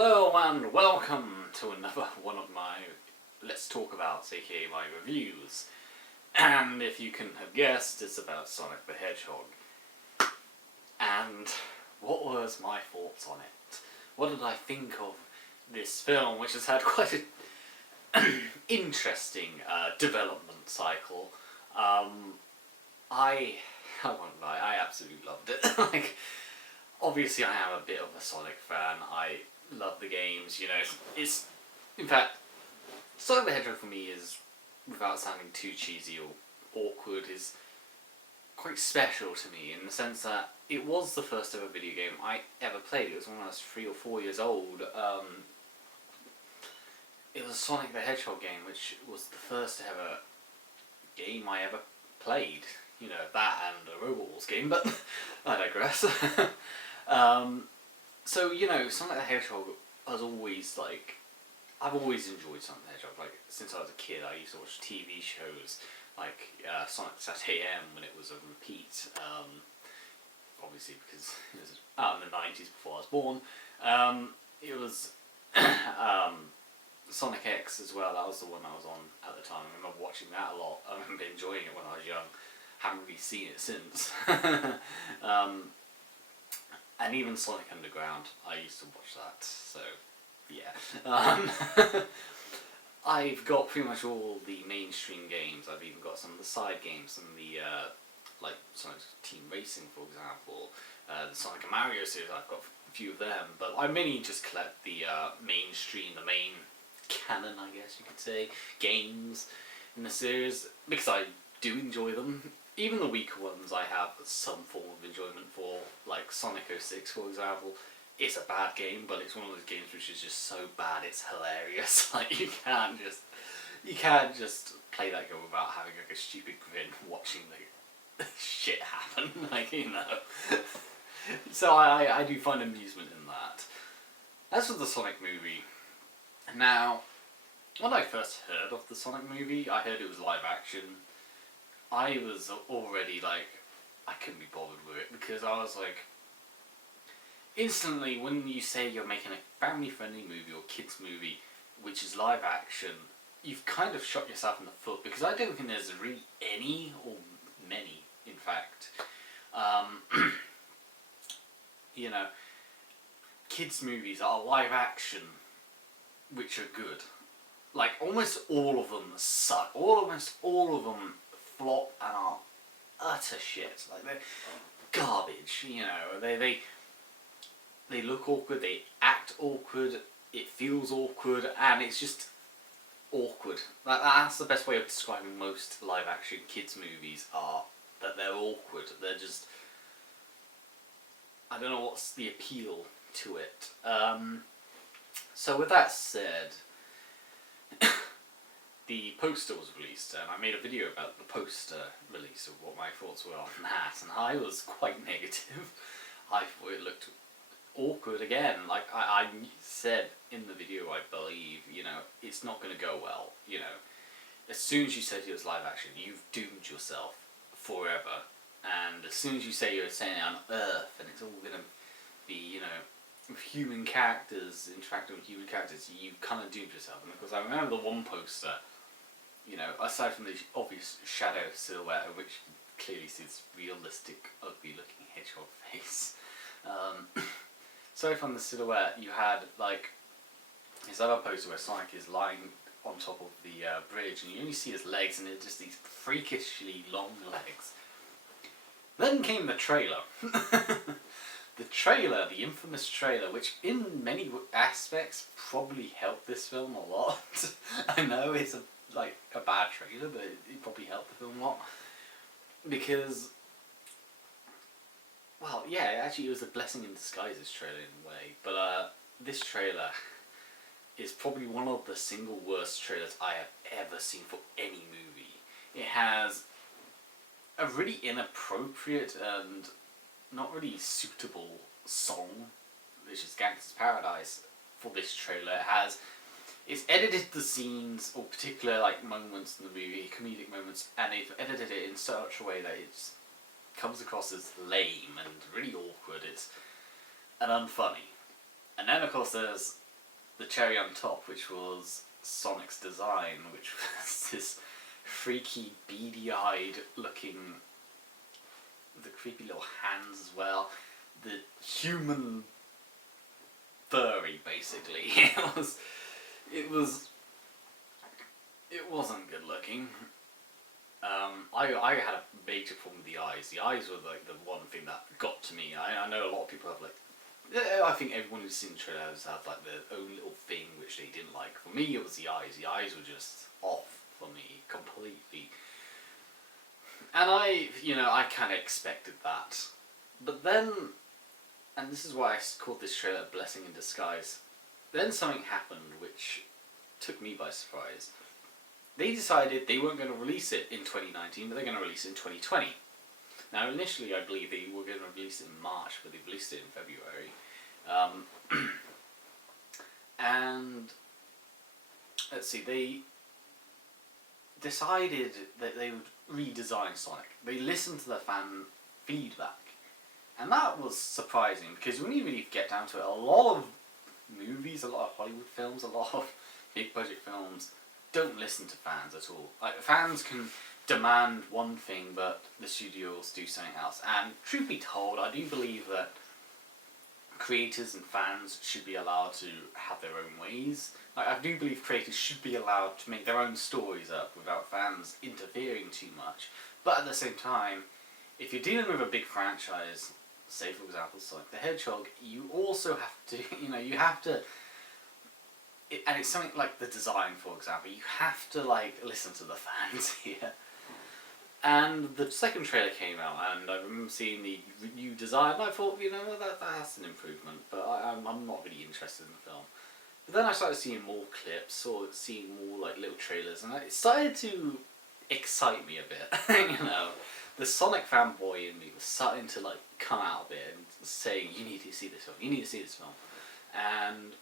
Hello and welcome to another one of my Let's Talk Abouts, aka my reviews. And if you can have guessed, it's about Sonic the Hedgehog. And what was my thoughts on it? What did I think of this film, which has had quite an interesting development cycle? I won't lie, I absolutely loved it. Obviously I am a bit of a Sonic fan. I love the games, it's, in fact, Sonic the Hedgehog for me is, without sounding too cheesy or awkward, is quite special to me in the sense that it was the first ever video game I ever played. It was when I was 3 or 4 years old. It was a Sonic the Hedgehog game, which was the first ever game I ever played. That and a Robot Wars game, but I digress. So, Sonic the Hedgehog has always, I've always enjoyed Sonic the Hedgehog. Since I was a kid, I used to watch TV shows like Sonic Saturday AM when it was a repeat. Obviously, because it was out in the 90s before I was born. It was Sonic X as well. That was the one I was on at the time. I remember watching that a lot. I remember enjoying it when I was young. Haven't really seen it since. And even Sonic Underground, I used to watch that, so yeah. I've got pretty much all the mainstream games. I've even got some of the side games, some of the, like Sonic Team Racing, for example. The Sonic and Mario series, I've got a few of them, but I mainly just collect the mainstream, the main canon, I guess you could say, games in the series, because I do enjoy them. Even the weaker ones I have some form of enjoyment for, like Sonic 06 for example. It's a bad game, but it's one of those games which is just so bad it's hilarious. You can't just play that game without having a stupid grin watching the shit happen, So I do find amusement in that. As for the Sonic movie, now, when I first heard of the Sonic movie, I heard it was live action. I was already I couldn't be bothered with it, because I was instantly, when you say you're making a family-friendly movie or kids movie which is live action, you've kind of shot yourself in the foot, because I don't think there's really any, or many in fact, kids movies are live action which are good. Almost all of them suck. Almost all of them flop and are utter shit. They're garbage, they look awkward, they act awkward, it feels awkward, and it's just awkward. That's the best way of describing most live action kids movies, are that they're awkward. They're just, I don't know what's the appeal to it. So with that said, the poster was released, and I made a video about the poster release of what my thoughts were on that, and I was quite negative. I thought it looked awkward again. I said in the video, I believe, it's not going to go well. As soon as you said it was live action, you've doomed yourself forever. And as soon as you say you're saying it on Earth, and it's all going to be, with human characters, interacting with human characters, you've kind of doomed yourself. And of course, I remember the one poster, aside from the obvious shadow silhouette, which clearly sees realistic, ugly-looking hedgehog face. Aside from the silhouette, you had this other poster where Sonic is lying on top of the bridge, and you only see his legs, and they're just these freakishly long legs. Then came the trailer. The infamous trailer, which in many aspects probably helped this film a lot. I know it's a bad trailer, but it probably helped the film a lot. Because, well, yeah, actually it was a blessing in disguise, this trailer, in a way. But this trailer is probably one of the single worst trailers I have ever seen for any movie. It has a really inappropriate and not really suitable song, which is Gangsta's Paradise, for this trailer. It's edited the scenes, or particular moments in the movie, comedic moments, and they've edited it in such a way that it comes across as lame and really awkward. It's and unfunny. And then of course there's the cherry on top, which was Sonic's design, which was this freaky, beady-eyed looking, the creepy little hands as well, the human furry, basically. It wasn't good looking. I had a major problem with the eyes. The eyes were like the one thing that got to me. I know a lot of people have like, I think everyone who's seen trailers have like their own little thing which they didn't like. For me, it was the eyes. The eyes were just off for me completely. And I kind of expected that. But then, and this is why I called this trailer a blessing in disguise, then something happened which took me by surprise. They decided they weren't going to release it in 2019, but they're going to release it in 2020. Now, initially, I believe they were going to release it in March, but they released it in February. And let's see, they decided that they would redesign Sonic. They listened to the fan feedback, and that was surprising because when you really get down to it, a lot of movies, a lot of Hollywood films, a lot of big budget films don't listen to fans at all. Like, fans can demand one thing, but the studios do something else. And truth be told, I do believe that creators and fans should be allowed to have their own ways. Like, I do believe creators should be allowed to make their own stories up without fans interfering too much. But at the same time, if you're dealing with a big franchise, say for example Sonic the Hedgehog, you also have to, you have to, and it's something like the design, for example, you have to like listen to the fans here. And the second trailer came out, and I remember seeing the new design, and I thought, that's an improvement, but I'm not really interested in the film. But then I started seeing more clips, or seeing more like little trailers, and it started to excite me a bit. The Sonic fanboy in me was starting to like come out a bit and saying, you need to see this film, you need to see this film. And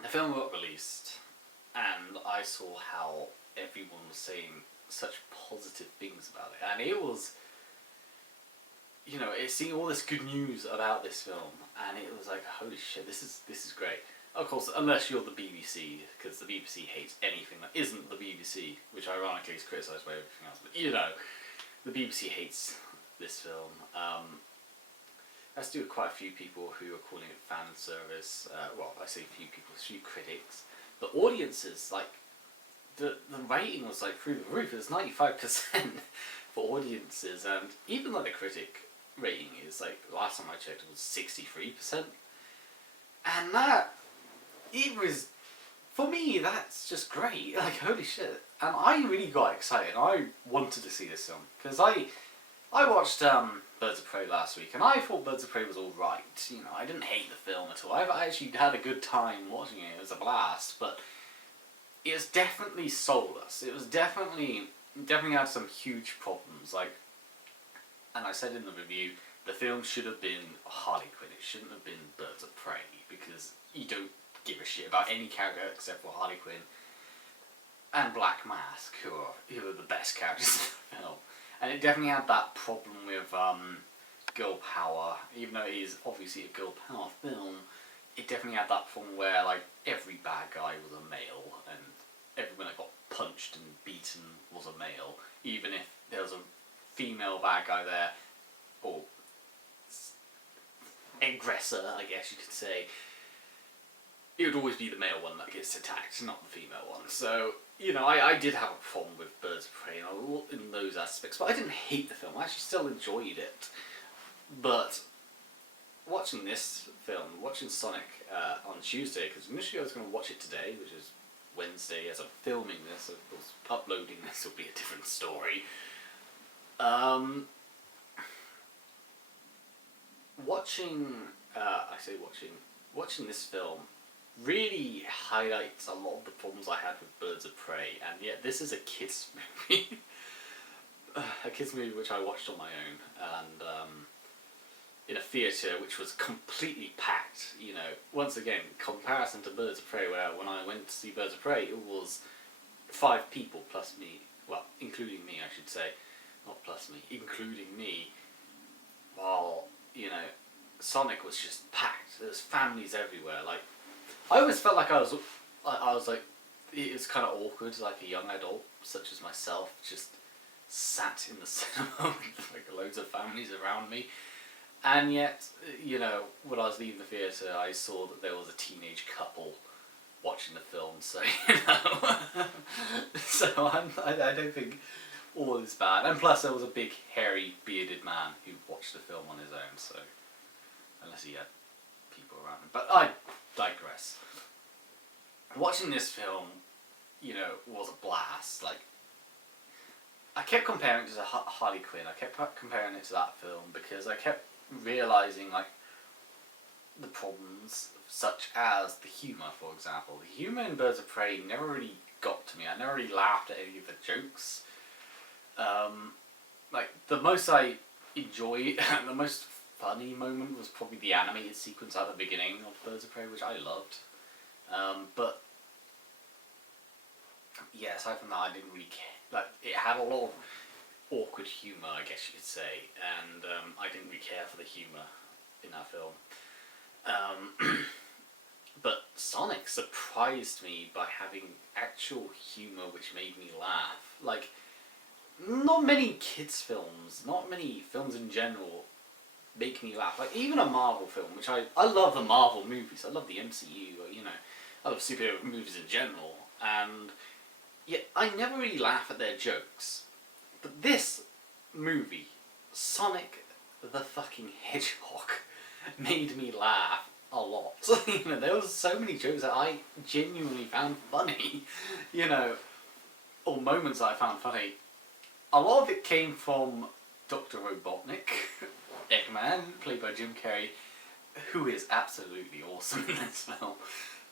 the film got released, and I saw how everyone was saying such positive things about it, and it was, it's seeing all this good news about this film, and it was like, holy shit, this is great. Of course, unless you're the BBC, because the BBC hates anything that isn't the BBC, which ironically is criticised by everything else. But the BBC hates this film. That's due to quite a few people who are calling it fan service. Well, I say few people, a few critics, but audiences, like, the rating was like through the roof. It was 95% for audiences, and even like the critic rating is like, last time I checked, it was 63%. And that, it was, for me, that's just great. Like, holy shit. And I really got excited. I wanted to see this film because I watched Birds of Prey last week, and I thought Birds of Prey was alright. I didn't hate the film at all. I actually had a good time watching it. It was a blast, but it was definitely soulless. It was definitely had some huge problems. Like, and I said in the review, the film should have been Harley Quinn. It shouldn't have been Birds of Prey, because you don't give a shit about any character except for Harley Quinn and Black Mask, who are the best characters in the film. And it definitely had that problem with girl power. Even though it is obviously a girl power film, it definitely had that problem where like every bad guy was a male, and everyone that got punched and beaten was a male. Even if there was a female bad guy there, or aggressor, I guess you could say, it would always be the male one that gets attacked, not the female one. So, I did have a problem with Birds of Prey in those aspects, but I didn't hate the film. I actually still enjoyed it. But watching this film, watching Sonic on Tuesday, because initially I was going to watch it today, which is Wednesday, as I'm filming this. Of course, uploading this will be a different story. Watching this film really highlights a lot of the problems I had with Birds of Prey, and yet this is a kids movie. A kids movie which I watched on my own, and in a theatre which was completely packed. Once again, comparison to Birds of Prey, where when I went to see Birds of Prey, it was 5 people plus me, well, including me, I should say, not plus me, including me, while, Sonic was just packed. There was families everywhere. Like, I always felt like I was like, it was kind of awkward, like a young adult such as myself, just sat in the cinema with like loads of families around me, and yet, when I was leaving the theatre, I saw that there was a teenage couple watching the film, so I don't think all is bad. And plus, there was a big, hairy, bearded man who watched the film on his own, so unless he had people around him. But I digress. Watching this film, was a blast. Like, I kept comparing it to Harley Quinn. I kept comparing it to that film because I kept realizing, like, the problems, such as the humour, for example. The humour in Birds of Prey never really got to me. I never really laughed at any of the jokes. Like, the most I enjoy, the most funny moment was probably the animated sequence at the beginning of Birds of Prey, which I loved. But yeah, aside from that, I didn't really care. Like, it had a lot of awkward humour, I guess you could say, and I didn't really care for the humour in that film. But Sonic surprised me by having actual humour which made me laugh. Like, not many kids' films, not many films in general make me laugh. Like, even a Marvel film, which I love the Marvel movies, I love the MCU, I love superhero movies in general, and yet I never really laugh at their jokes. But this movie, Sonic the fucking Hedgehog, made me laugh a lot. There was so many jokes that I genuinely found funny, or moments that I found funny. A lot of it came from Dr. Robotnik, Eggman, played by Jim Carrey, who is absolutely awesome in this film.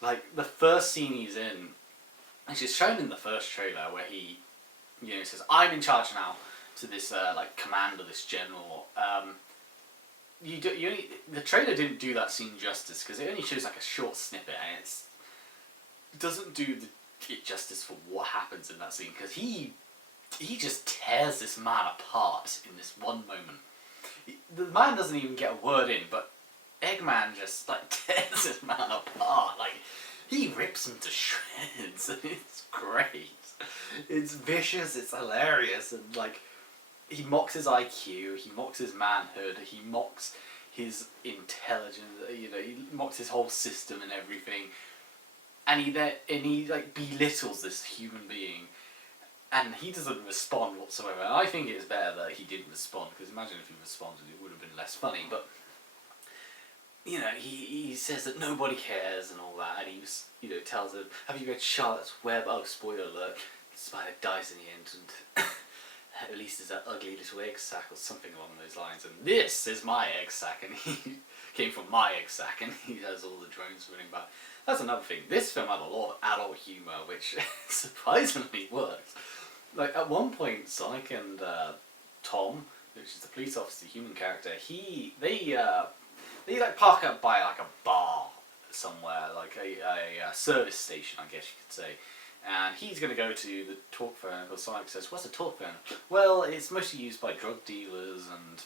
Like, the first scene he's in, which is shown in the first trailer, where he, says, "I'm in charge now," to this, commander, this general. The trailer didn't do that scene justice, because it only shows, like, a short snippet, and it doesn't do it justice for what happens in that scene, because he just tears this man apart in this one moment. The man doesn't even get a word in, but Eggman just, like, tears this man apart. Like, he rips him to shreds, and it's great. It's vicious, it's hilarious, and, like, he mocks his IQ, he mocks his manhood, he mocks his intelligence, he mocks his whole system and everything. And he like, belittles this human being. And he doesn't respond whatsoever. And I think it's better that he didn't respond, because imagine if he responded, it would have been less funny. But, he says that nobody cares and all that, and he, tells him, "Have you read Charlotte's Web?" Oh, spoiler alert, the spider dies in the end, and at least it's an ugly little egg sac, or something along those lines. And this is my egg sac, and he came from my egg sac, and he has all the drones running by. That's another thing. This film had a lot of adult humour, which surprisingly works. Like, at one point, Sonic and Tom, which is the police officer, the human character, they like park up by like a bar somewhere, like a service station, I guess you could say. And he's going to go to the talk phone, because Sonic says, "What's a talk phone?" "Well, it's mostly used by drug dealers and,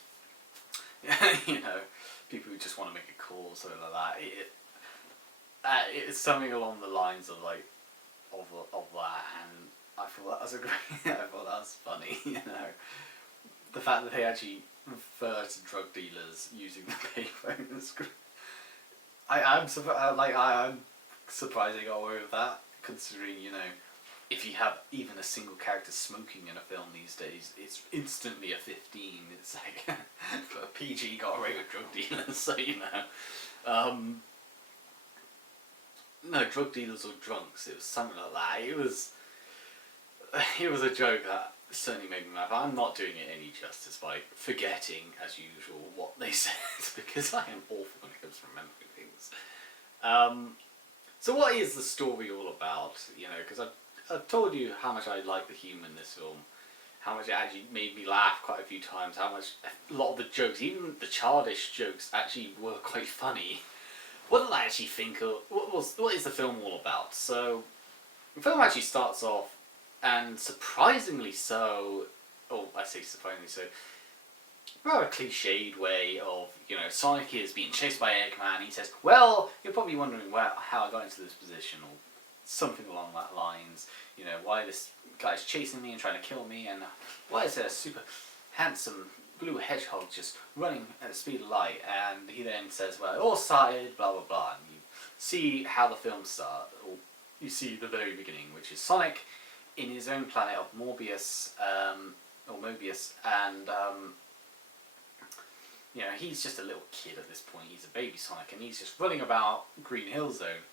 people who just want to make a call," something like that. It's something along the lines of, like, of that, and I thought that was I thought that was funny, The fact that they actually refer to drug dealers using the payphone is great. I'm surprised they got away with that, considering, if you have even a single character smoking in a film these days, it's instantly a 15. It's like, but PG got away with drug dealers, so, no, drug dealers or drunks, it was something like that. It was a joke that certainly made me laugh. I'm not doing it any justice by forgetting, as usual, what they said, because I am awful when it comes to remembering things. So what is the story all about? Because I've told you how much I like the humour in this film, how much it actually made me laugh quite a few times, how much a lot of the jokes, even the childish jokes, actually were quite funny. What did I actually think of? What is the film all about? So, the film actually starts off, and surprisingly so, I say surprisingly so, rather cliched way of, Sonic is being chased by Eggman. He says, well, you're probably wondering how I got into this position, or something along that lines. Why this guy's chasing me and trying to kill me, and why is there a super handsome blue hedgehog just running at the speed of light? And he then says, well, it all started, blah, blah, blah. And you see how the film starts, or you see the very beginning, which is Sonic in his own planet of Mobius, and he's just a little kid at this point. He's a baby Sonic, and he's just running about Green Hill Zone.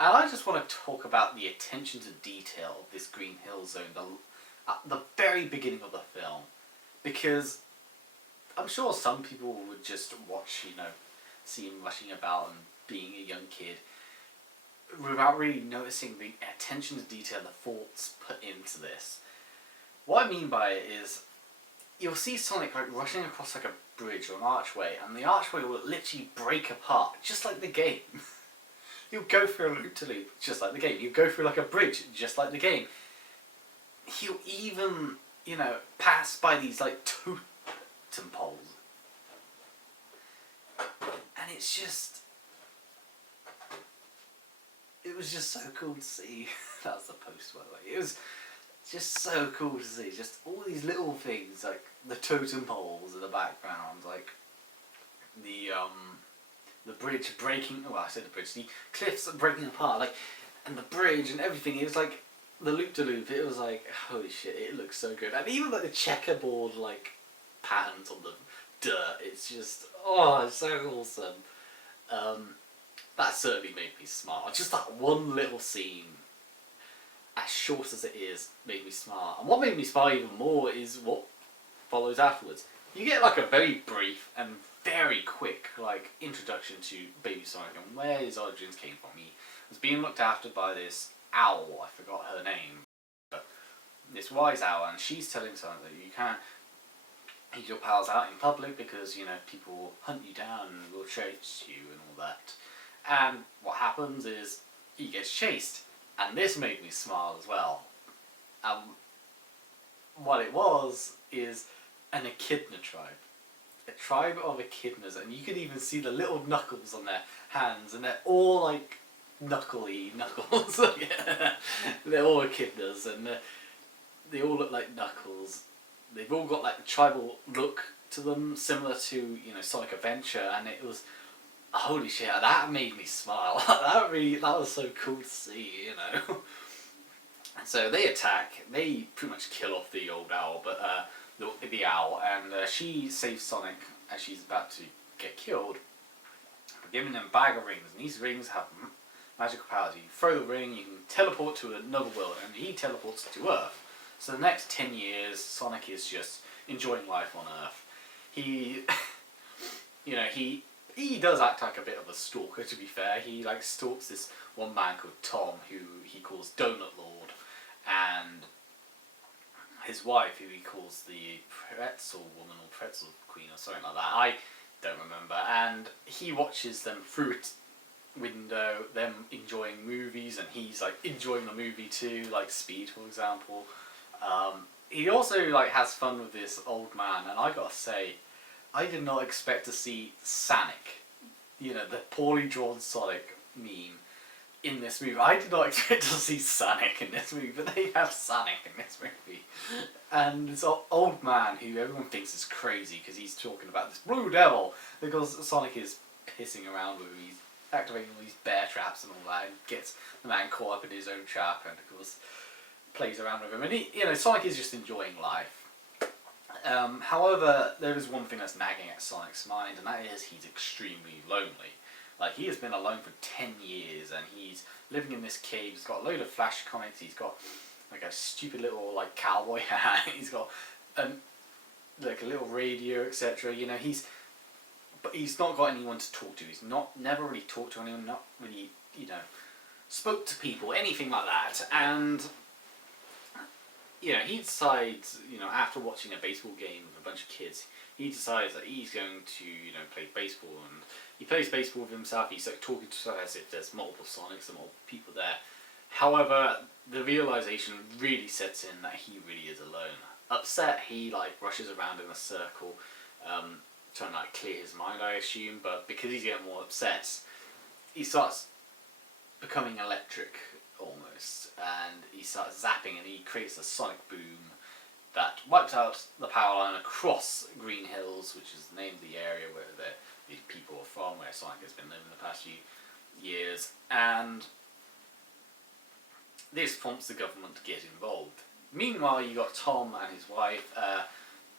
And I just want to talk about the attention to detail of this Green Hill Zone at the very beginning of the film, because I'm sure some people would just watch, see him rushing about and being a young kid without really noticing the attention to detail the thoughts put into this. What I mean by it is, you'll see Sonic rushing across a bridge or an archway, and the archway will literally break apart, just like the game. You'll go through a loop-to-loop, just like the game. You'll go through a bridge, just like the game. He'll even, pass by these totem poles. And it's just... It was just so cool to see. That was the post, by the way. It was just so cool to see. Just all these little things, like the totem poles in the background, like the bridge breaking. Well, I said the bridge. The cliffs breaking apart, and the bridge and everything. It was like the loop-to-loop. It was like, holy shit! It looks so good. And even the checkerboard patterns on the dirt. It's just it's so awesome. That certainly made me smile. Just that one little scene, as short as it is, made me smile. And what made me smile even more is what follows afterwards. You get a very brief and very quick introduction to Baby Sonic and where his origins came from. He was being looked after by this owl, I forgot her name, but this wise owl, and she's telling Sonic that you can't eat your pals out in public because, people will hunt you down and will chase you and all that. And what happens is he gets chased, and this made me smile as well. What it was is an echidna tribe. A tribe of echidnas, and you could even see the little knuckles on their hands, and they're all knuckly knuckles. They're all echidnas, and they all look like Knuckles. They've all got the tribal look to them, similar to Sonic Adventure, and it was, holy shit, that made me smile. that was so cool to see, So they attack. They pretty much kill off the old owl, but the owl, and she saves Sonic as she's about to get killed, by giving them a bag of rings, and these rings have magical powers. You throw the ring, you can teleport to another world, and he teleports to Earth. So the next 10 years, Sonic is just enjoying life on Earth. He, he does act like a bit of a stalker, to be fair. He stalks this one man called Tom, who he calls Donut Lord, and his wife, who he calls the Pretzel Woman or Pretzel Queen or something like that. I don't remember. And he watches them through a window, them enjoying movies, and he's enjoying the movie too, like Speed, for example. He also has fun with this old man, and I gotta say, I did not expect to see Sonic, the poorly drawn Sonic meme, in this movie. I did not expect to see Sonic in this movie, but they have Sonic in this movie. And this old man who everyone thinks is crazy because he's talking about this blue devil, because Sonic is pissing around with him. He's activating all these bear traps and all that, and gets the man caught up in his own trap, and of course plays around with him. And Sonic is just enjoying life. However, there is one thing that's nagging at Sonic's mind, and that is he's extremely lonely. He has been alone for 10 years, and he's living in this cave. He's got a load of Flash comics. He's got a stupid little cowboy hat. He's got a little radio, etc. But he's not got anyone to talk to. He's never really talked to anyone. Not really, spoke to people, anything like that. And he decides, after watching a baseball game with a bunch of kids, he decides that he's going to, play baseball, and he plays baseball with himself. He's talking to himself as if there's multiple Sonics and multiple people there. However, the realization really sets in that he really is alone. upset, he like rushes around in a circle, trying to like clear his mind, I assume. But because he's getting more upset, he starts becoming electric almost, and he starts zapping, and he creates a sonic boom that wipes out the power line across Green Hills, which is the name of the area where these people are from, where Sonic has been living the past few years, and this prompts the government to get involved. Meanwhile, you got Tom and his wife.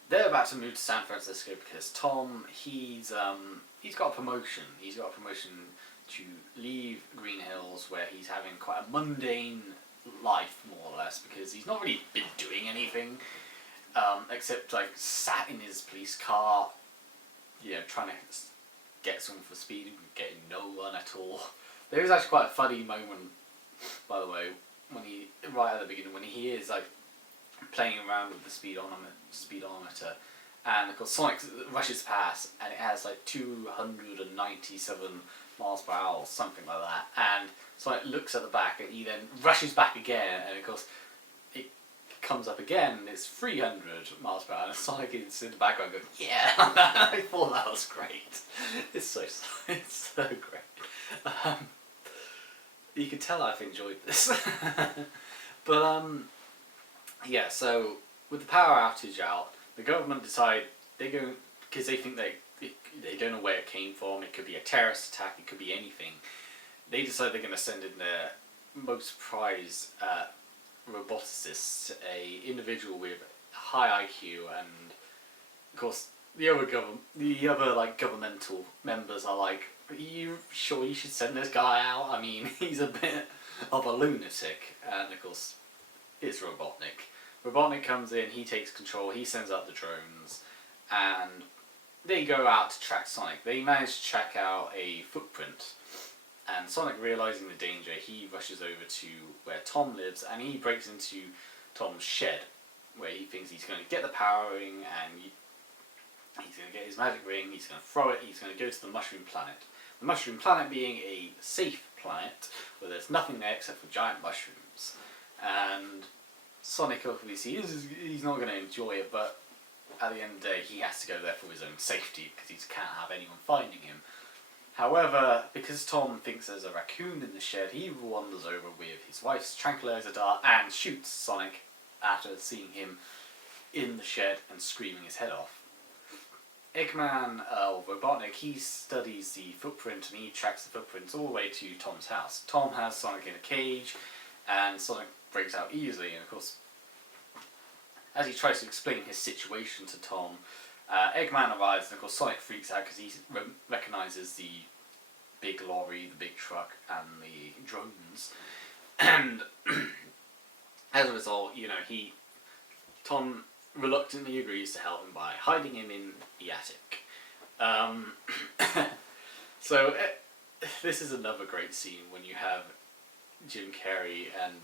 They're about to move to San Francisco because Tom, he's got a promotion. He's got a promotion to leave Green Hills, where he's having quite a mundane life, more or less, because he's not really been doing anything except like sat in his police car, trying to get someone for speeding, getting no one at all. There is actually quite a funny moment, by the way, when he right at the beginning, when he is like playing around with the speedometer, and of course Sonic rushes past, and it has like 297 miles per hour or something like that, and Sonic looks at the back, and he then rushes back again, and of course it comes up again, and it's 300 miles per hour, and Sonic is in the background going, yeah. I thought that was great. It's so great. You can tell I've enjoyed this. But yeah, so with the power outage out, the government decide they go, because they think they don't know where it came from. It could be a terrorist attack. It could be anything. They decide they're going to send in their most prized roboticist, a individual with high IQ, and of course the other like governmental members are like, are you sure you should send this guy out? I mean, he's a bit of a lunatic. And of course it's Robotnik. Robotnik comes in, he takes control, he sends out the drones, and they go out to track Sonic. They manage to track out a footprint, and Sonic, realising the danger, he rushes over to where Tom lives, and he breaks into Tom's shed, where he thinks he's going to get the power ring, and he's going to get his magic ring, he's going to throw it, he's going to go to the Mushroom Planet. The Mushroom Planet being a safe planet, where there's nothing there except for giant mushrooms. And Sonic, obviously, he's not going to enjoy it, but at the end of the day, he has to go there for his own safety, because he can't have anyone finding him. However, because Tom thinks there's a raccoon in the shed, he wanders over with his wife's tranquilizer dart and shoots Sonic after seeing him in the shed and screaming his head off. Eggman, or Robotnik, he studies the footprint, and he tracks the footprints all the way to Tom's house. Tom has Sonic in a cage, and Sonic breaks out easily, and of course, as he tries to explain his situation to Tom, Eggman arrives, and of course Sonic freaks out because he recognises the big lorry, the big truck, and the drones. And as a result, Tom reluctantly agrees to help him by hiding him in the attic. So this is another great scene when you have Jim Carrey and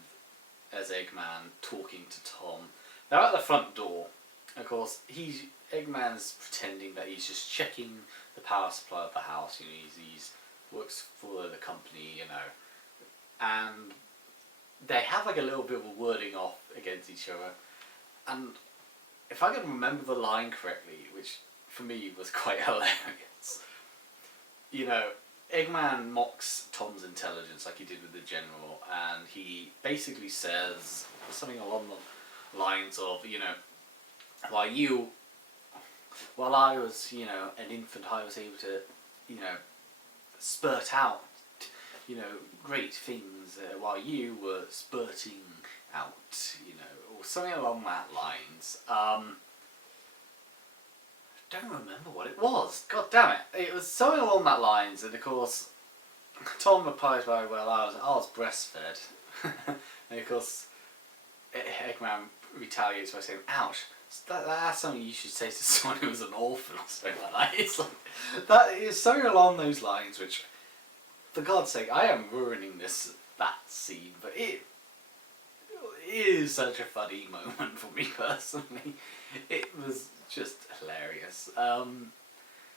as Eggman talking to Tom. They're at the front door. Of course, Eggman's pretending that he's just checking the power supply of the house. He's works for the company, and they have like a little bit of a wording off against each other. And if I can remember the line correctly, which for me was quite hilarious, Eggman mocks Tom's intelligence like he did with the General, and he basically says something along the lines of, while I was, an infant, I was able to, spurt out, great things, while you were spurting out, or something along that lines. I don't remember what it was. God damn it! It was something along that lines, and of course, Tom replies very well. I was breastfed, and of course, Eggman retaliates by saying, "Ouch! That's something you should say to someone who was an orphan," or something like that. It's like that is something along those lines. Which, for God's sake, I am ruining that scene, but it is such a funny moment for me personally. It was just hilarious.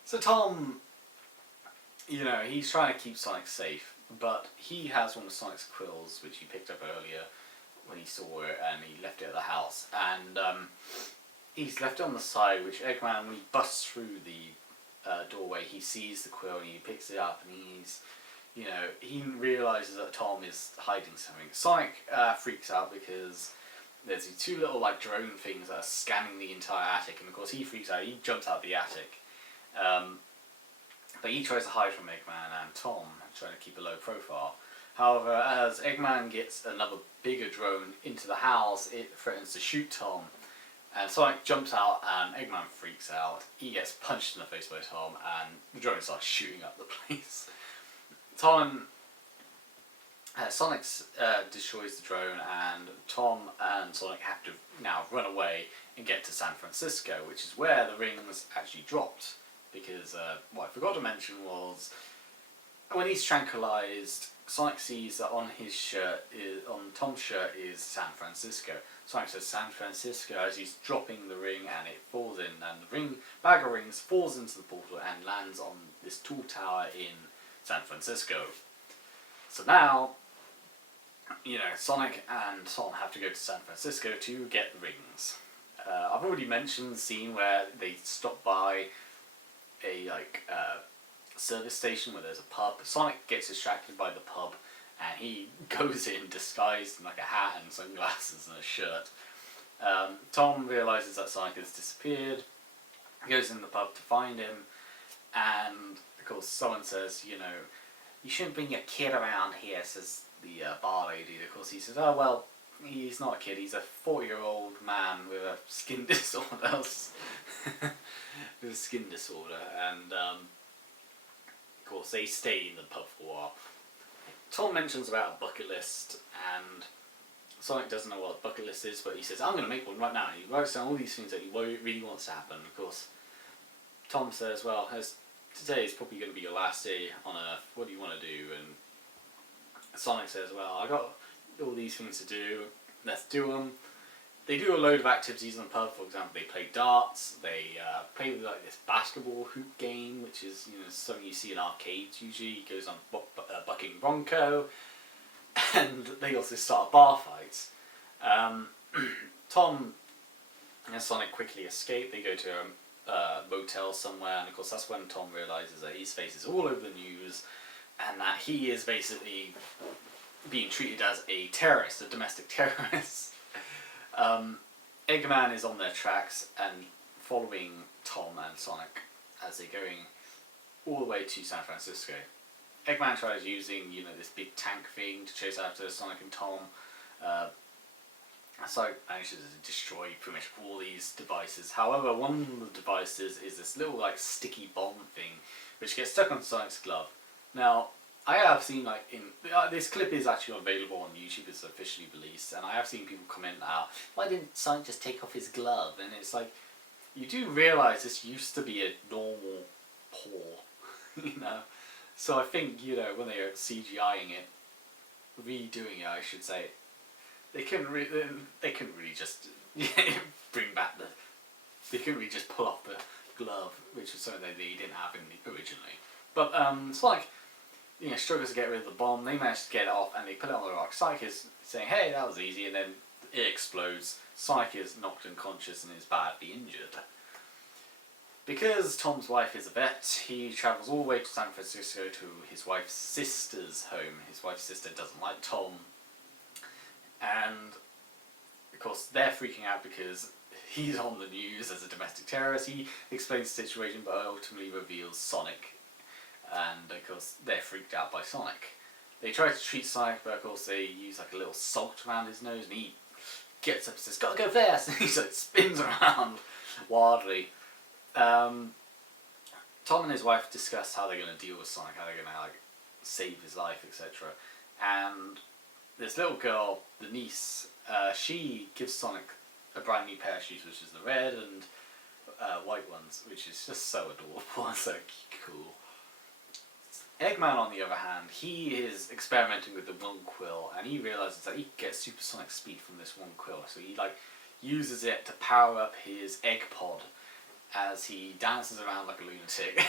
So Tom, he's trying to keep Sonic safe, but he has one of Sonic's quills, which he picked up earlier when he saw it, and he left it at the house. And he's left it on the side, which Eggman, when he busts through the doorway, he sees the quill and he picks it up, and he realizes that Tom is hiding something. Sonic freaks out because there's these two little like drone things that are scanning the entire attic, and of course he freaks out. He jumps out the attic, but he tries to hide from Eggman and Tom, trying to keep a low profile. However, as Eggman gets another bigger drone into the house, it threatens to shoot Tom. And Sonic jumps out and Eggman freaks out. He gets punched in the face by Tom and the drone starts shooting up the place. Sonic destroys the drone, and Tom and Sonic have to now run away and get to San Francisco, which is where the rings actually dropped. Because what I forgot to mention was, when he's tranquilized, Sonic sees that on his shirt, on Tom's shirt, is San Francisco. Sonic says San Francisco as he's dropping the ring, and it falls in, and the bag of rings falls into the portal and lands on this tall tower in San Francisco. So now, Sonic and Tom have to go to San Francisco to get the rings. I've already mentioned the scene where they stop by a service station where there's a pub. Sonic gets distracted by the pub and he goes in disguised in like a hat and sunglasses and a shirt. Tom realizes that Sonic has disappeared. He goes in the pub to find him, and of course someone says, you shouldn't bring your kid around here, says the bar lady. Of course he says, oh well, he's not a kid, he's a 40-year-old man with a skin disorder. With a skin disorder, and of course they stay in the pub for a while. Tom mentions about a bucket list, and Sonic doesn't know what a bucket list is, but he says, I'm going to make one right now. He writes down all these things that he really wants to happen. Of course, Tom says, well, today is probably going to be your last day on Earth, what do you want to do? And Sonic says, well, I got all these things to do, let's do them. They do a load of activities in the pub. For example, they play darts, they play like this basketball hoop game, which is something you see in arcades usually. He goes on Bucking Bronco, and they also start a bar fight. Tom and Sonic quickly escape. They go to a motel somewhere, and of course that's when Tom realizes that his face is all over the news, and that he is basically being treated as a terrorist, a domestic terrorist. Eggman is on their tracks and following Tom and Sonic as they're going all the way to San Francisco. Eggman tries using, this big tank thing to chase after Sonic and Tom. Sonic manages to destroy pretty much all these devices. However, one of the devices is this little sticky bomb thing which gets stuck on Sonic's glove. Now, I have seen this clip is actually available on YouTube, it's officially released, and I have seen people comment out, why didn't Sonic just take off his glove? And it's like, you do realise this used to be a normal paw, So I think, when they are CGIing it, redoing it I should say, they couldn't really just bring back they couldn't really just pull off the glove, which was something they didn't have in the originally. But Sonic struggles to get rid of the bomb. They manage to get it off and they put it on the rock. Sonic is saying, hey, that was easy, and then it explodes. Sonic is knocked unconscious and is badly injured. Because Tom's wife is a vet, he travels all the way to San Francisco to his wife's sister's home. His wife's sister doesn't like Tom. And of course they're freaking out because he's on the news as a domestic terrorist. He explains the situation but ultimately reveals Sonic. And of course they're freaked out by Sonic. They try to treat Sonic, but of course they use a little salt around his nose, and he gets up and says, gotta go fast, and he spins around wildly. Tom and his wife discuss how they're going to deal with Sonic, how they're going to save his life, etc. And this little girl, the niece, she gives Sonic a brand new pair of shoes, which is the red and white ones, which is just so adorable and so cool. Eggman, on the other hand, he is experimenting with the one quill, and he realizes that he can get supersonic speed from this one quill, so he uses it to power up his egg pod as he dances around like a lunatic.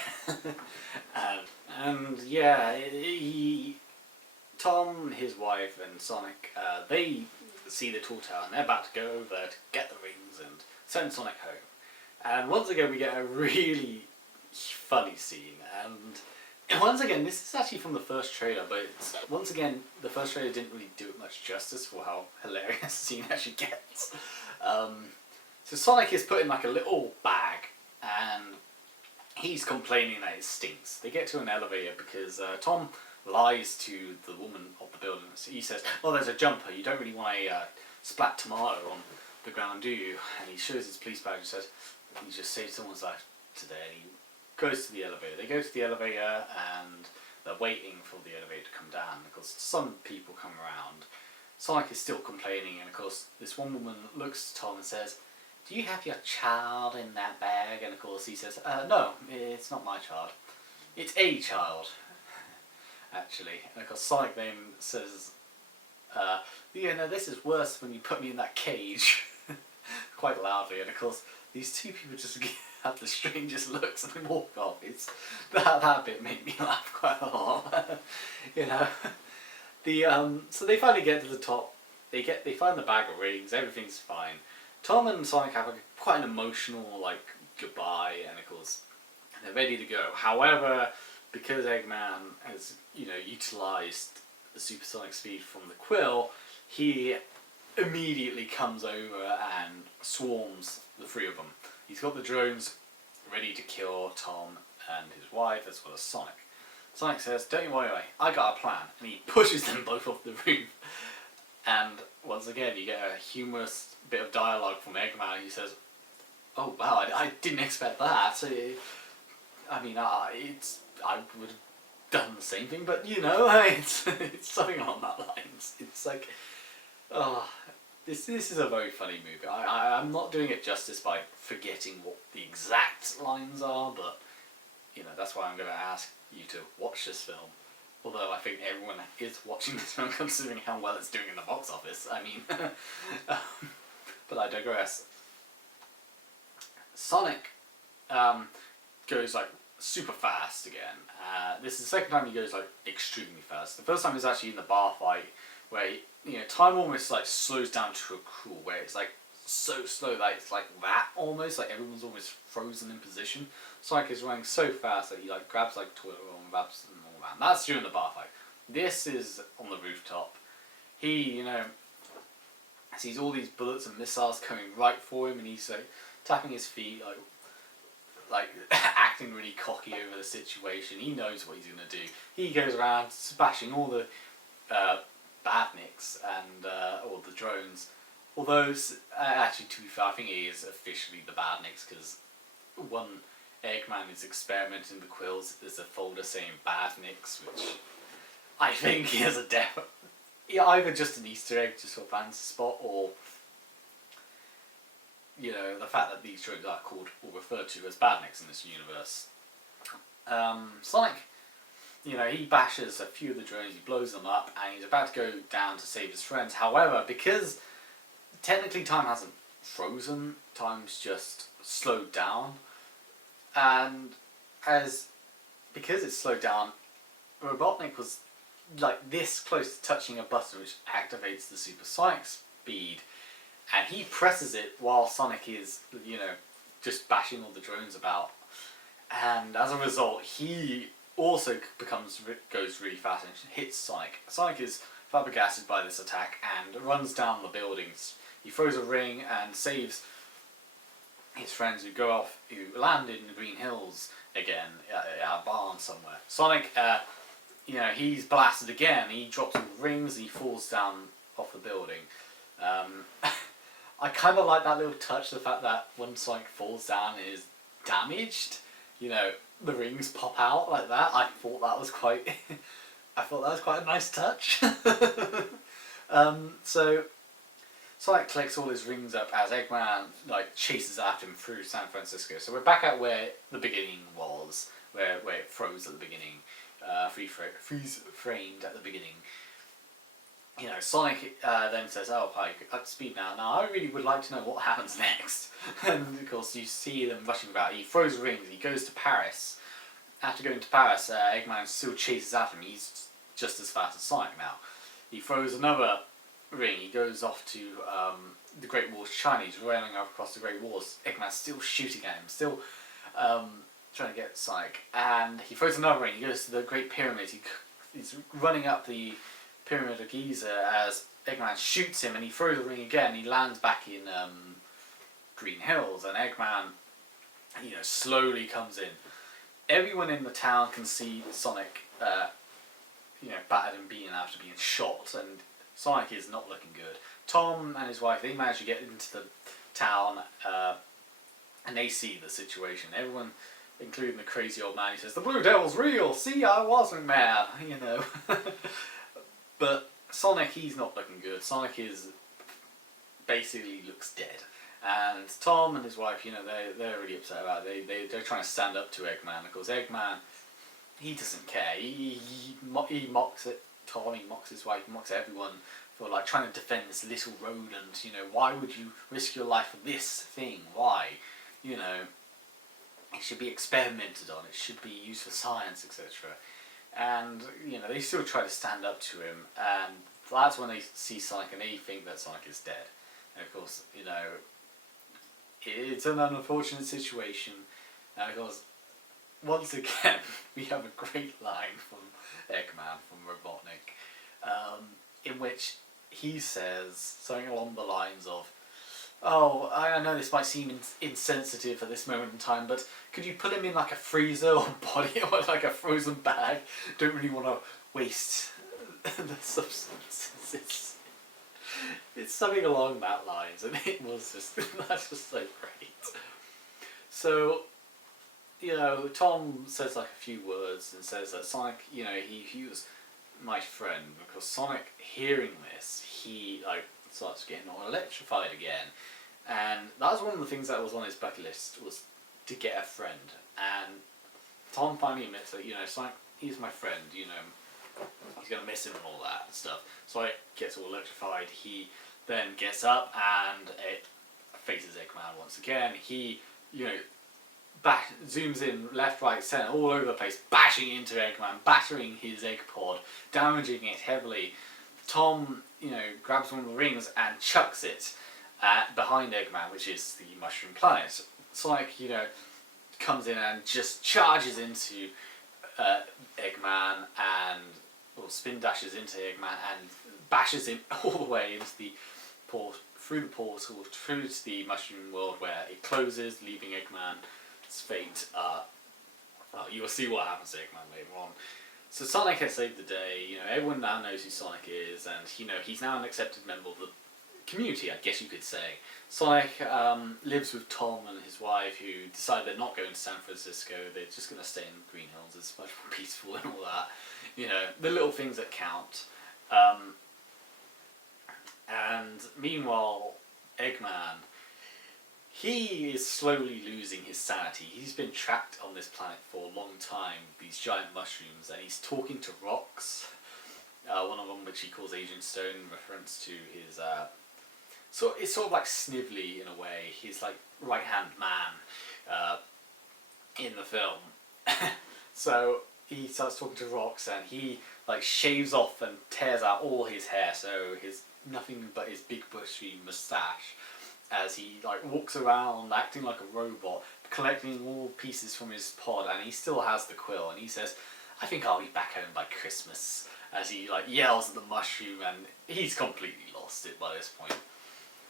Tom, his wife, and Sonic, they see the tall tower and they're about to go over to get the rings, and send Sonic home. And once again we get a really funny scene, and once again this is actually from the first trailer, but once again the first trailer didn't really do it much justice for how hilarious the scene actually gets. So Sonic is put in like a little bag, and he's complaining that it stinks. They get to an elevator because Tom lies to the woman of the building. So he says, "Oh, there's a jumper. You don't really want a splat tomato on the ground, do you?" And he shows his police badge and says, "You just saved someone's life today." And he goes to the elevator. They go to the elevator and they're waiting for the elevator to come down because some people come around. Sonic is still complaining, and of course this one woman looks at Tom and says, "Do you have your child in that bag?" And of course he says, "No, it's not my child. It's a child." Actually. And of course Sonic then says, "This is worse when you put me in that cage." Quite loudly. And of course these two people just have the strangest looks and they walk off. That bit made me laugh quite a lot. So they finally get to the top. They find the bag of rings. Everything's fine. Tom and Sonic have quite an emotional goodbye, and of course they're ready to go. However, because Eggman has utilised the supersonic speed from the quill, he immediately comes over and swarms the three of them. He's got the drones ready to kill Tom and his wife as well as Sonic. Sonic says, "Don't you worry, I got a plan," and he pushes them both off the roof. And once again you get a humorous bit of dialogue from Eggman. He says, "Oh wow, I didn't expect that." I would have done the same thing, but it's something along that lines. It's like, this is a very funny movie. I'm not doing it justice by forgetting what the exact lines are, but that's why I'm going to ask you to watch this film. Although I think everyone is watching this film considering how well it's doing in the box office. I mean, but I digress. Sonic goes super fast again. This is the second time he goes extremely fast. The first time is actually in the bar fight, where time almost slows down to a crawl, where it's so slow that it's that almost everyone's almost frozen in position. Sonic is running so fast that he grabs toilet roll and wraps them all around. That's during the bar fight. This is on the rooftop. He sees all these bullets and missiles coming right for him, and he's tapping his feet acting really cocky over the situation. He knows what he's gonna do. He goes around smashing all the badniks and all the drones. Although actually, to be fair, I think he is officially the badniks, because one Eggman is experimenting with the quills. There's a folder saying badniks, which I think is either just an Easter egg just for fans to spot, or the fact that these drones are called or referred to as badniks in this universe. Sonic, he bashes a few of the drones, he blows them up, and he's about to go down to save his friends. However, because technically time hasn't frozen, time's just slowed down, and because it's slowed down, Robotnik was this close to touching a button which activates the supersonic speed, and he presses it while Sonic is just bashing all the drones about, and as a result he also goes really fast and hits Sonic. Sonic is flabbergasted by this attack and runs down the buildings. He throws a ring and saves his friends who landed in the Green Hills again, at a barn somewhere. Sonic, he's blasted again. He drops all the rings and he falls down off the building. I kind of like that little touch, the fact that when Sonic falls down and is damaged, the rings pop out like that. I thought that was quite a nice touch. So Sonic collects all his rings up as Eggman chases after him through San Francisco. So we're back at where the beginning was, where it froze at the beginning, freeze framed at the beginning. Sonic then says, "Oh, hi, up to speed now. Now I really would like to know what happens next." And of course you see them rushing about. He throws rings. He goes to Paris. After going to Paris, Eggman still chases after him. He's just as fast as Sonic now. He throws another ring, he goes off to the Great Wall of China. He's running across the Great Walls. Eggman's still shooting at him, still trying to get Sonic. And he throws another ring. He goes to the Great Pyramid. He's running up the Pyramid of Giza as Eggman shoots him, and he throws the ring again. He lands back in Green Hills, and Eggman, slowly comes in. Everyone in the town can see Sonic, battered and beaten after being shot, and Sonic is not looking good. Tom and his wife, they manage to get into the town, and they see the situation. Everyone, including the crazy old man, he says, "The Blue Devil's real! See, I wasn't mad!" But Sonic, he's not looking good. Sonic basically looks dead. And Tom and his wife, they're really upset about it. They're trying to stand up to Eggman. Of course, Eggman, he doesn't care. He mocks it. Tom, he mocks his wife, he mocks everyone for trying to defend this little rodent. Why would you risk your life for this thing? Why? It should be experimented on. It should be used for science, etc. And they still try to stand up to him. And that's when they see Sonic and they think that Sonic is dead. And of course, it's an unfortunate situation. And of course, once again, we have a great line from Eggman, from Robotnik, in which he says something along the lines of, "Oh, I know this might seem insensitive at this moment in time, but could you put him in like a freezer or body or like a frozen bag? Don't really want to waste the substances." It's something along that lines, and it was that's just so great. So, Tom says a few words and says that Sonic, he was my friend, because Sonic, hearing this, he starts getting all electrified again. And that was one of the things that was on his bucket list, was to get a friend. And Tom finally admits that, Sonic, he's my friend, he's going to miss him and all that stuff. Sonic gets all electrified. He then gets up and it faces Eggman once again. He, zooms in left, right, centre, all over the place, bashing into Eggman, battering his egg pod, damaging it heavily. Tom, grabs one of the rings and chucks it behind Eggman, which is the Mushroom Planet. Sonic, comes in and just charges into Eggman spin dashes into Eggman and bashes him all the way into through the portal, through to the Mushroom World, where it closes, leaving Eggman's fate. You will see what happens to Eggman later on. So Sonic has saved the day. Everyone now knows who Sonic is, and he's now an accepted member of the community, I guess you could say. Sonic lives with Tom and his wife, who decide they're not going to San Francisco. They're just going to stay in Green Hills. It's much more peaceful and all that. The little things that count. And meanwhile, Eggman, he is slowly losing his sanity. He's been trapped on this planet for a long time with these giant mushrooms, and he's talking to rocks. One of them, which he calls Agent Stone, in reference to his... So it's sort of like Snively in a way. He's like right-hand man in the film. So he starts talking to rocks, and he shaves off and tears out all his hair, so his nothing but his big bushy moustache, as he walks around acting like a robot, collecting all pieces from his pod, and he still has the quill, and he says, "I think I'll be back home by Christmas," as he yells at the mushroom, and he's completely lost it by this point.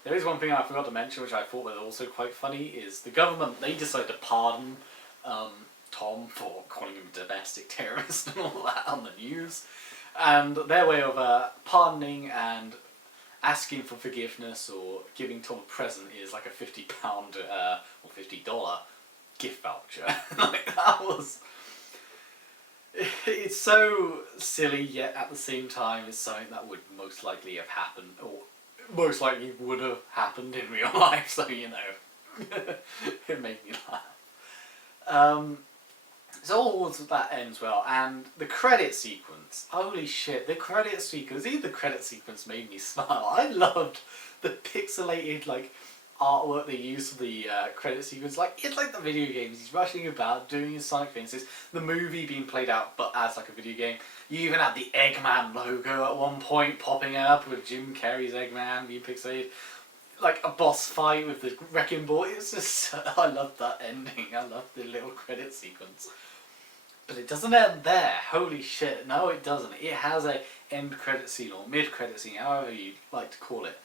There is one thing I forgot to mention, which I thought was also quite funny, is the government, they decide to pardon Tom for calling him a domestic terrorist and all that on the news. And their way of pardoning and asking for forgiveness or giving Tom a present is like a £50 or $50 gift voucher. That was... It's so silly, yet at the same time it's something that would most likely have happened, or most likely would have happened in real life, so it made me laugh. So all of that ends well, and the credit sequence, holy shit, the credit sequence made me smile. I loved the pixelated, artwork they use for the credit sequence. Like, it's like the video games. He's rushing about doing his Sonic things. It's the movie being played out, but as like a video game. You even had the Eggman logo at one point popping up with Jim Carrey's Eggman being pixelated. Like a boss fight with the wrecking ball. It's just, I love that ending. I love the little credit sequence. But it doesn't end there. Holy shit. No, it doesn't. It has a end credit scene or mid credit scene, however you like to call it.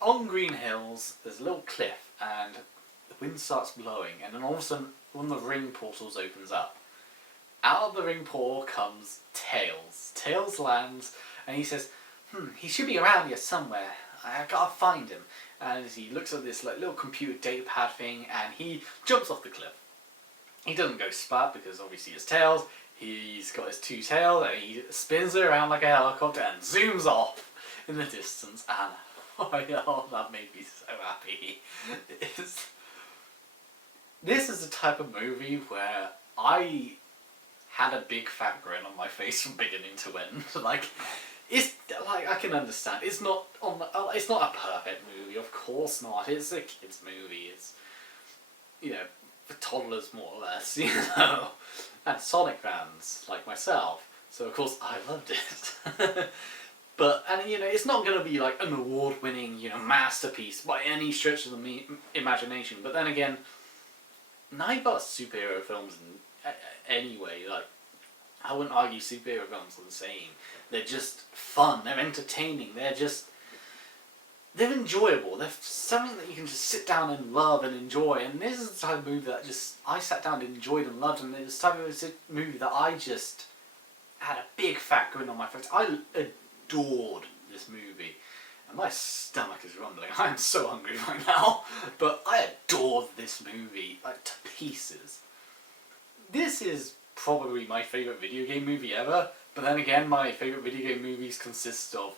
On Green Hills, there's a little cliff, and the wind starts blowing, and then all of a sudden, one of the ring portals opens up. Out of the ring portal comes Tails. Tails lands, and he says, he should be around here somewhere. I gotta find him. And he looks at this like little computer datapad thing, and he jumps off the cliff. He doesn't go splat because obviously it's Tails. He's got his two tails, and he spins it around like a helicopter and zooms off in the distance. And oh, that made me so happy. This is the type of movie where I had a big fat grin on my face from beginning to end. It's like, I can understand. It's not it's not a perfect movie, of course not. It's a kids movie. It's, you know, for toddlers more or less, you know. And Sonic fans like myself. So of course I loved it. But, and you know, it's not going to be like an award-winning, you know, masterpiece by any stretch of the imagination. But then again, neither are superhero films in any way. Like, I wouldn't argue superhero films are the same. They're just fun. They're entertaining. They're enjoyable. They're something that you can just sit down and love and enjoy. And this is the type of movie that I sat down and enjoyed and loved. And it's the type of movie that I just had a big fat grin on my face. I adored this movie. And my stomach is rumbling. I am so hungry right now. But I adored this movie, like, to pieces. This is probably my favourite video game movie ever. But then again, my favourite video game movies consist of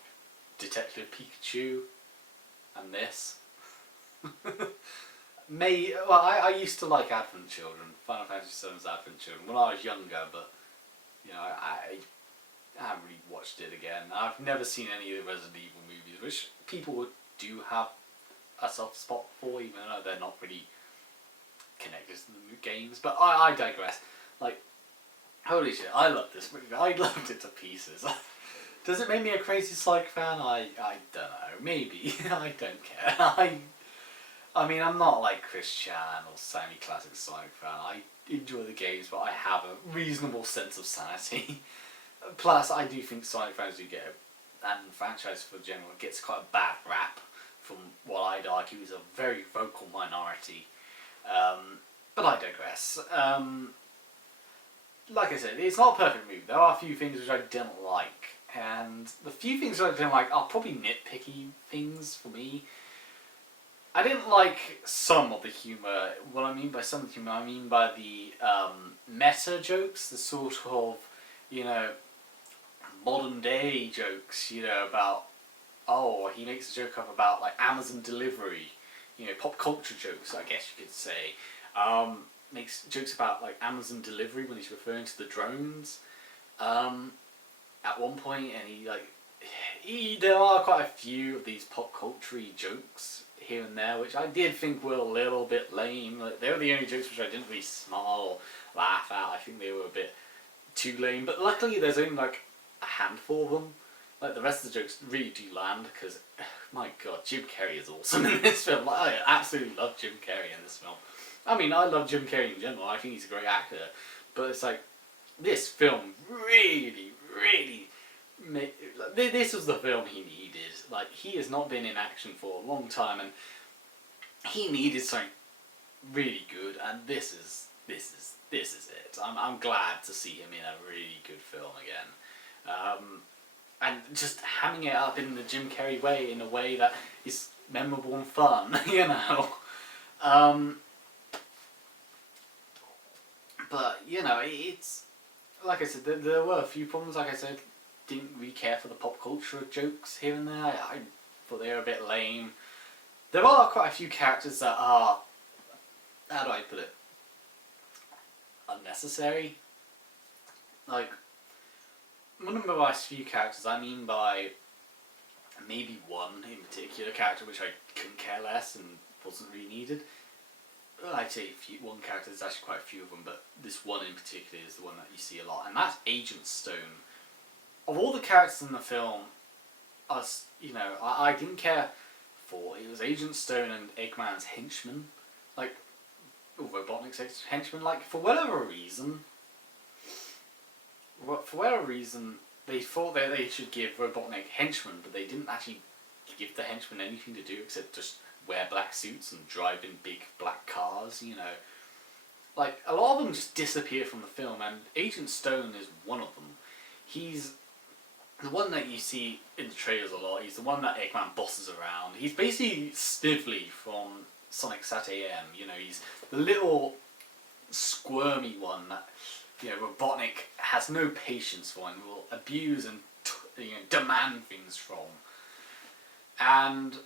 Detective Pikachu and this. I used to like Advent Children, Final Fantasy VII's Advent Children, when I was younger, but you know, I haven't really watched it again. I've never seen any of the Resident Evil movies, which people do have a soft spot for, even though they're not really connected to the games. But I digress. Like, holy shit, I love this movie. I loved it to pieces. Does it make me a crazy Sonic fan? I don't know. Maybe. I don't care. I mean, I'm not like Chris Chan or Sammy Classic Sonic fan. I enjoy the games, but I have a reasonable sense of sanity. Plus, I do think Sonic fans do get, and the franchise for general, gets quite a bad rap from what I'd argue is a very vocal minority. But I digress. Like I said, it's not a perfect movie. There are a few things which I didn't like. And the few things that I didn't like are probably nitpicky things for me. I didn't like some of the humour. What I mean by some of the humour, I mean by the meta jokes, the sort of, you know, modern day jokes, you know, about, oh, he makes a joke up about like Amazon delivery, you know, pop culture jokes, I guess you could say. Makes jokes about like Amazon delivery when he's referring to the drones. At one point, and there are quite a few of these pop culture jokes here and there, which I did think were a little bit lame. Like, they were the only jokes which I didn't really smile or laugh at. I think they were a bit too lame, but luckily there's only like a handful of them. Like, the rest of the jokes really do land, because, my god, Jim Carrey is awesome in this film. Like, I absolutely love Jim Carrey in this film. I mean, I love Jim Carrey in general. I think he's a great actor, but it's like, this film really, this was the film he needed. Like, he has not been in action for a long time, and he needed something really good, and this is it. I'm glad to see him in a really good film again, and just hamming it up in the Jim Carrey way, in a way that is memorable and fun, you know. But you know, it's like I said, there were a few problems. Like I said, didn't really care for the pop culture jokes here and there. I thought they were a bit lame. There are quite a few characters that are, how do I put it, unnecessary. Like, one of the last few characters I mean by maybe one in particular character which I couldn't care less and wasn't really needed. Well, I'd say one character, there's actually quite a few of them, but this one in particular is the one that you see a lot, and that's Agent Stone. Of all the characters in the film, I didn't care for. It was Agent Stone and Eggman's henchman, like, Robotnik's henchman. Like, for whatever reason, they thought that they should give Robotnik henchmen, but they didn't actually give the henchmen anything to do except just wear black suits and drive in big black cars, you know. Like, a lot of them just disappear from the film, and Agent Stone is one of them. He's the one that you see in the trailers a lot. He's the one that Eggman bosses around. He's basically Snively from Sonic Sat AM, you know. He's the little squirmy one that, you know, Robotnik has no patience for and will abuse and demand things from. And,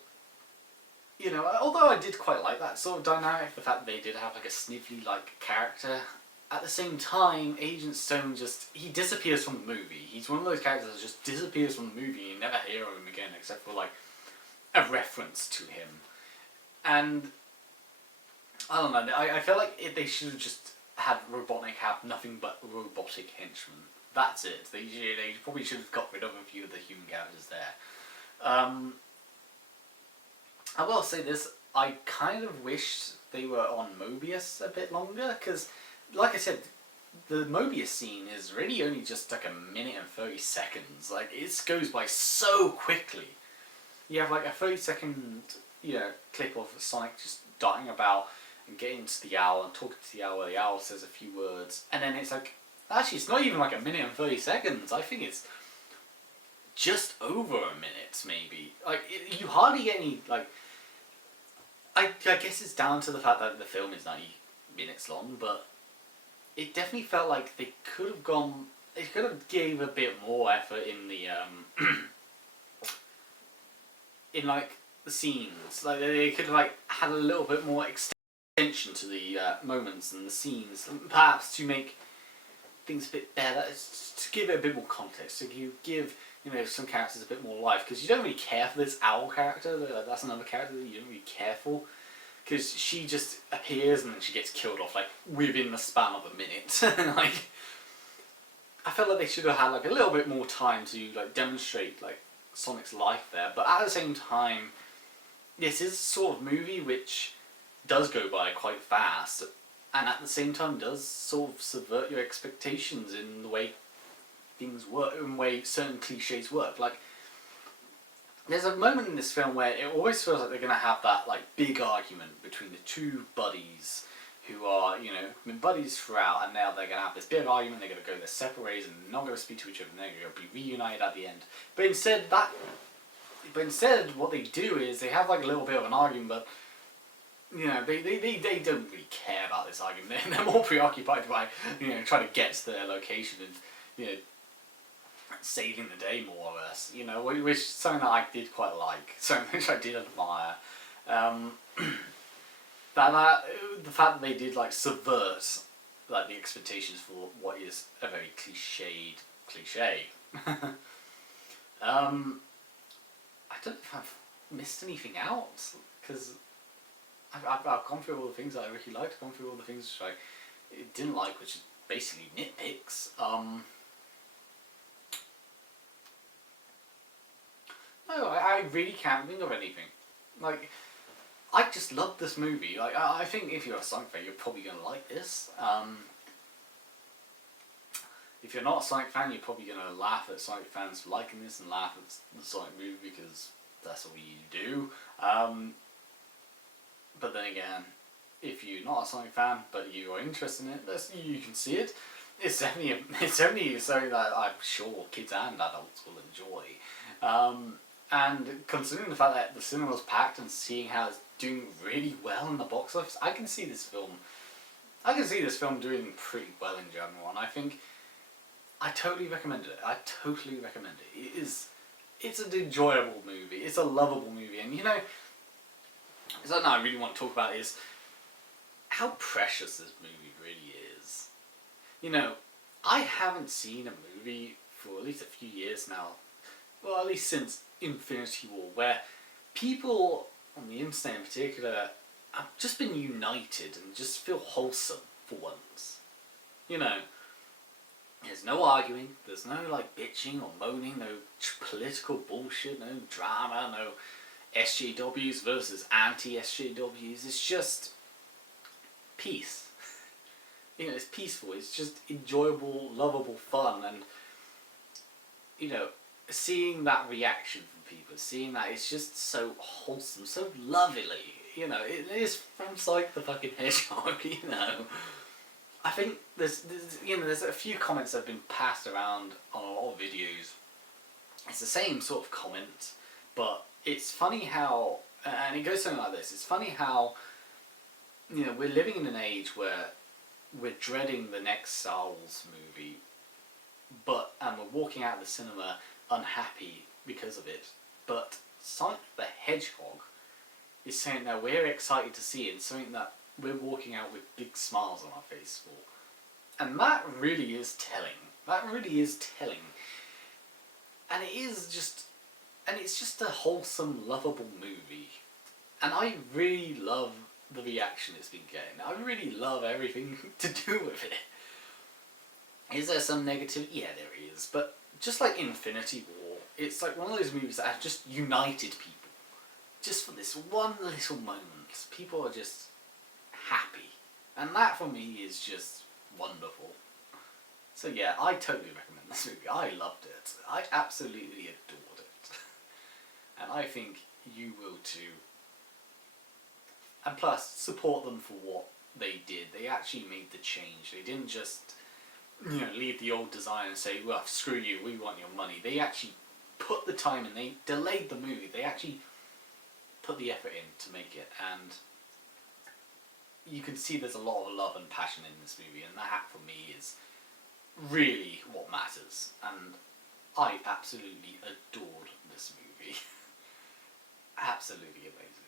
you know, although I did quite like that sort of dynamic, the fact that they did have like a Snively-like character, at the same time, Agent Stone he disappears from the movie. He's one of those characters that just disappears from the movie and you never hear of him again except for like a reference to him. And I don't know, I feel like they should have just had Robotnik have nothing but robotic henchmen. That's it. They probably should have got rid of a few of the human characters there. I will say this, I kind of wish they were on Mobius a bit longer, because, like I said, the Mobius scene is really only just like a minute and 30 seconds. Like, it goes by so quickly. You have like a 30-second, clip of Sonic just darting about and getting to the owl and talking to the owl. The owl says a few words, and then it's like, actually, it's not even like a minute and 30 seconds. I think it's just over a minute, maybe. Like, you hardly get any, like, I guess it's down to the fact that the film is 90 minutes long, but it definitely felt like they could have gave a bit more effort in the, in, like, the scenes. Like, they could have, like, had a little bit more extension to the moments and the scenes, and perhaps to make things a bit better, to give it a bit more context, to give some characters a bit more life, because you don't really care for this owl character. That's another character that you don't really care for, because she just appears and then she gets killed off like within the span of a minute. Like, I felt like they should have had like a little bit more time to like demonstrate like Sonic's life there, but at the same time, this is a sort of movie which does go by quite fast, and at the same time does sort of subvert your expectations in the way things work, in the way certain cliches work. Like, there's a moment in this film where it always feels like they're going to have that like big argument between the two buddies who are, been buddies throughout, and now they're going to have this big argument, they're going to go their separate ways and not going to speak to each other, and they're going to be reunited at the end. But instead, what they do is they have like a little bit of an argument, but they don't really care about this argument. They're more preoccupied by, trying to get to their location and, saving the day, more or less. Which is something that I did quite like, something which I did admire. The fact that they did like subvert like the expectations for what is a very cliche. I don't know if I've missed anything out, because I've gone through all the things that I really liked, gone through all the things which I didn't like, which is basically nitpicks. No, I really can't think of anything. Like, I just love this movie. Like, I think if you're a Sonic fan, you're probably going to like this. If you're not a Sonic fan, you're probably going to laugh at Sonic fans for liking this and laugh at the Sonic movie, because that's what you do. But then again, if you're not a Sonic fan, but you are interested in it, you can see it. It's definitely something that I'm sure kids and adults will enjoy. And considering the fact that the cinema was packed and seeing how it's doing really well in the box office, I can see this film doing pretty well in general, and I think I totally recommend it. It's an enjoyable movie. It's a lovable movie, and something I really want to talk about is how precious this movie really is. I haven't seen a movie for at least a few years now well, at least since Infinity War, where people on the internet in particular have just been united and just feel wholesome for once. You know, there's no arguing, there's no like bitching or moaning, no political bullshit, no drama, no SJWs versus anti-SJWs. It's just peace. You know, it's peaceful, it's just enjoyable, lovable fun, and you know, seeing that reaction from people, seeing that, it's just so wholesome, so lovely. You know, it is from like the fucking Hedgehog. You know, I think there's a few comments that have been passed around on a lot of videos. It's the same sort of comment, but it's funny how, and it goes something like this. It's funny how, you know, we're living in an age where we're dreading the next Star Wars movie, and we're walking out of the cinema unhappy because of it. But Sonic the Hedgehog is something that we're excited to see, and something that we're walking out with big smiles on our face for. And that really is telling. That really is telling. And it's just a wholesome, lovable movie. And I really love the reaction it's been getting. I really love everything to do with it. Is there some negative? Yeah, there is. But just like Infinity War, it's like one of those movies that have just united people. Just for this one little moment. People are just happy. And that for me is just wonderful. So yeah, I totally recommend this movie. I loved it. I absolutely adored it. And I think you will too. And plus, support them for what they did. They actually made the change. They didn't just, you know, leave the old design and say, well, screw you, we want your money. They actually put the time in. They delayed the movie. They actually put the effort in to make it. And you can see there's a lot of love and passion in this movie. And that, for me, is really what matters. And I absolutely adored this movie. Absolutely amazing.